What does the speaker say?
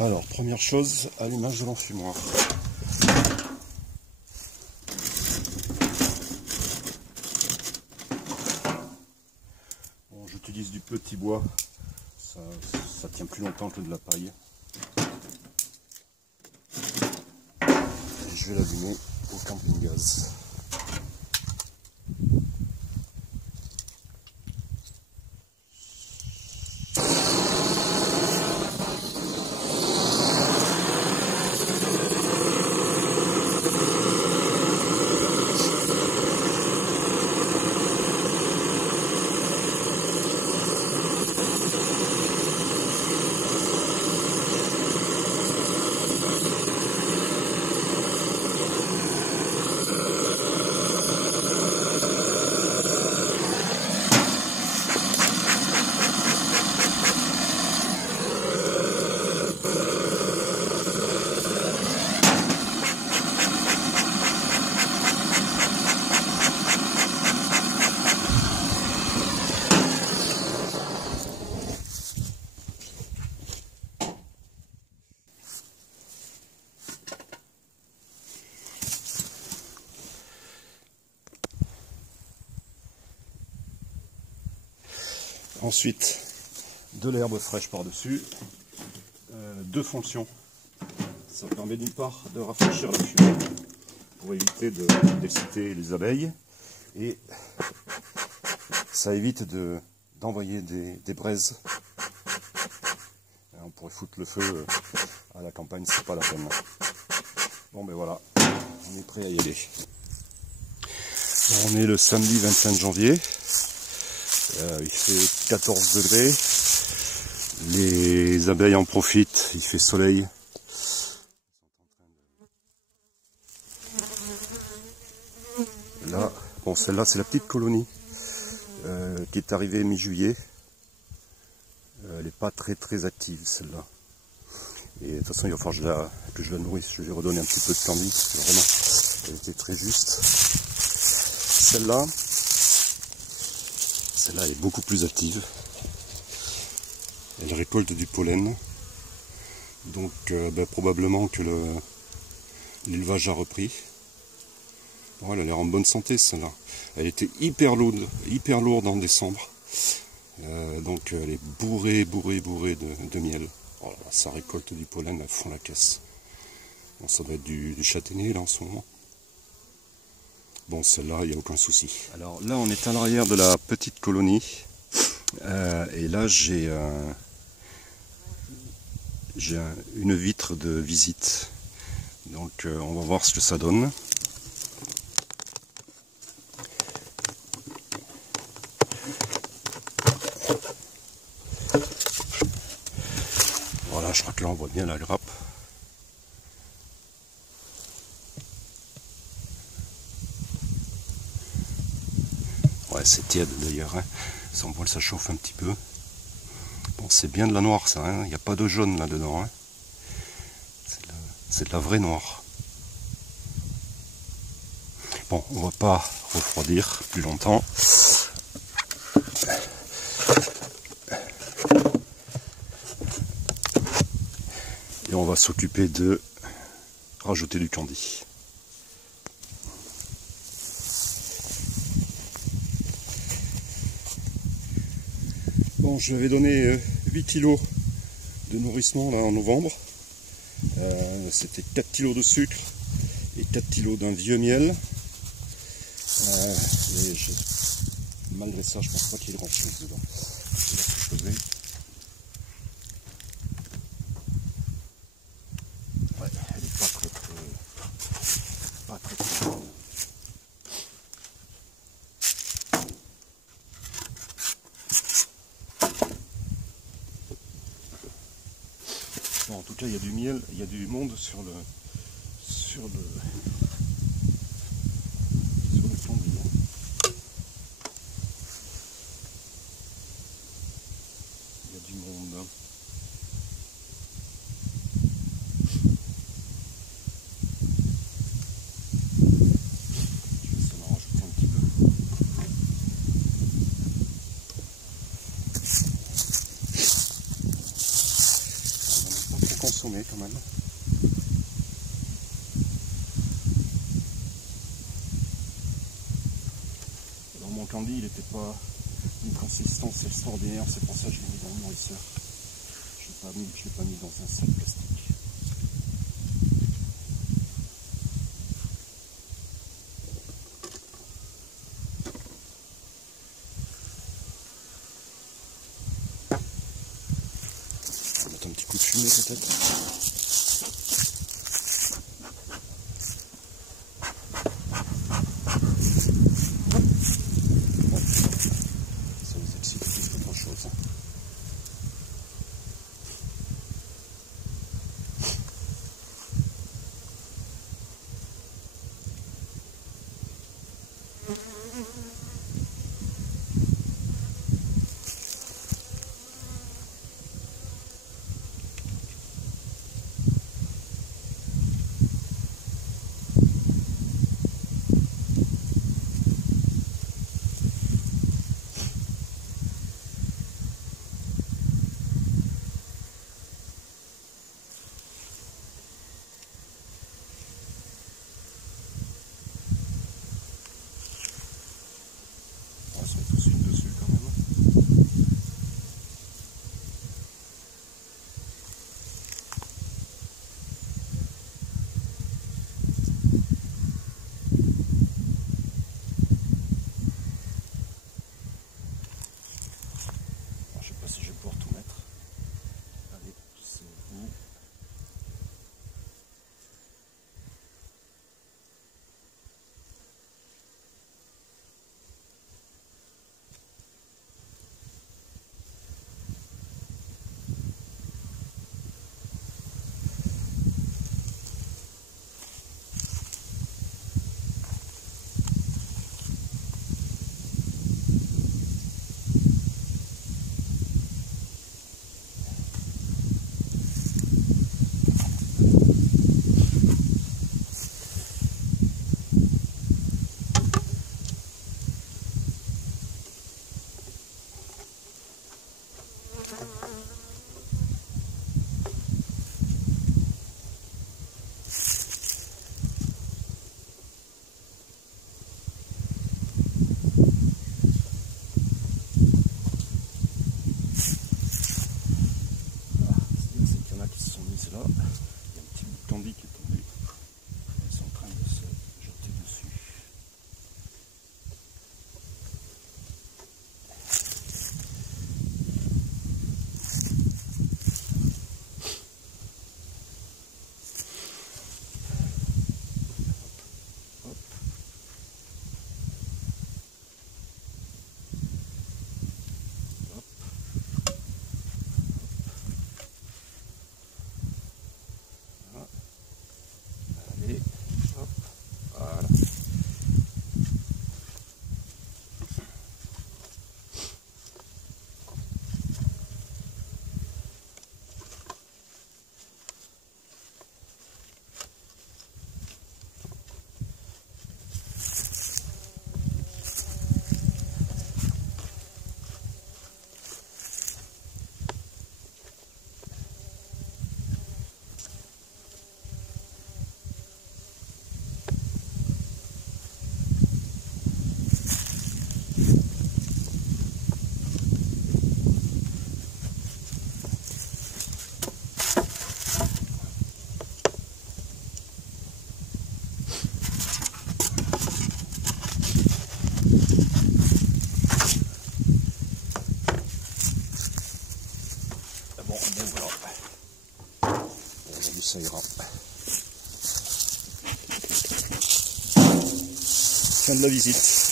Alors, première chose, allumage de l'enfumoir. Bon, j'utilise du petit bois, ça tient plus longtemps que de la paille. Et je vais l'allumer au camping-gaz. Ensuite, de l'herbe fraîche par-dessus. Deux fonctions. Ça permet d'une part de rafraîchir la fumée pour éviter d'exciter les abeilles. Et ça évite d'envoyer des braises. On pourrait foutre le feu à la campagne, c'est pas la peine. Bon ben voilà, on est prêt à y aller. On est le samedi 25 janvier. Il fait 14 degrés, les abeilles en profitent, il fait soleil. Là, bon, celle-là c'est la petite colonie qui est arrivée mi-juillet. Elle n'est pas très active celle-là. Et de toute façon il va falloir que je la nourrisse, je vais lui redonner un petit peu de candy, parce que vraiment elle était très juste. Celle-là est beaucoup plus active. Elle récolte du pollen. Donc probablement que l'élevage a repris. Bon, elle a l'air en bonne santé celle-là. Elle était hyper lourde en décembre. Donc elle est bourrée de miel. Voilà, ça récolte du pollen à fond la caisse. Bon, ça doit être du châtaignier là en ce moment. Bon, celle-là, il n'y a aucun souci. Alors là, on est à l'arrière de la petite colonie. Et là, j'ai une vitre de visite. Donc, on va voir ce que ça donne. Voilà, je crois que là, on voit bien la grappe. Ouais, c'est tiède d'ailleurs, hein. Ça, on voit que ça chauffe un petit peu. Bon, c'est bien de la noire ça, hein. Il n'y a pas de jaune là-dedans, hein. C'est de la vraie noire. Bon, on va pas refroidir plus longtemps. Et on va s'occuper de rajouter du candy. Bon, je lui avais donné 8 kg de nourrissement là en novembre. C'était 4 kg de sucre et 4 kg d'un vieux miel. Malgré ça, je pense pas qu'il y ait grand chose dedans. C'est là que je faisais. Ouais, elle est pas très bonne. Bon, en tout cas, il y a du miel, il y a du monde sur le candy. Il y a du monde. Je vais essayer d'en rajouter un petit peu. On n'en a pas trop consommé. tourner quand même. Alors mon candy, il n'était pas d'une consistance extraordinaire, c'est pour ça que je l'ai mis dans le nourrisseur. Je ne l'ai pas mis dans un sac plastique. On va mettre un petit coup de fumée peut-être. Ça vous excite plus qu'autre chose. On va se mettre tous une dessus quand même. Alors, je sais pas si je vais pouvoir tout mettre. Allez, c'est vous. Là, il y a un petit bout de candy qui est tombé. Ils sont en train de se jeter dessus. Hop, hop. Hop. Allez, hop, voilà. Bon, voilà. Aujourd'hui, ça ira. Fin de la visite.